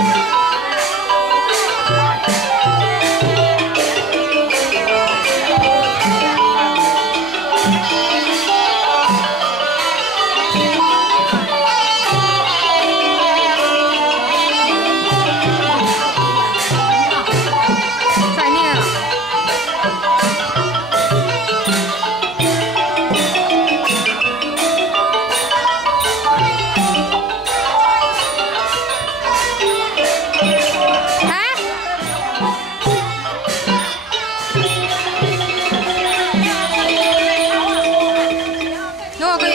Thank yeah. you.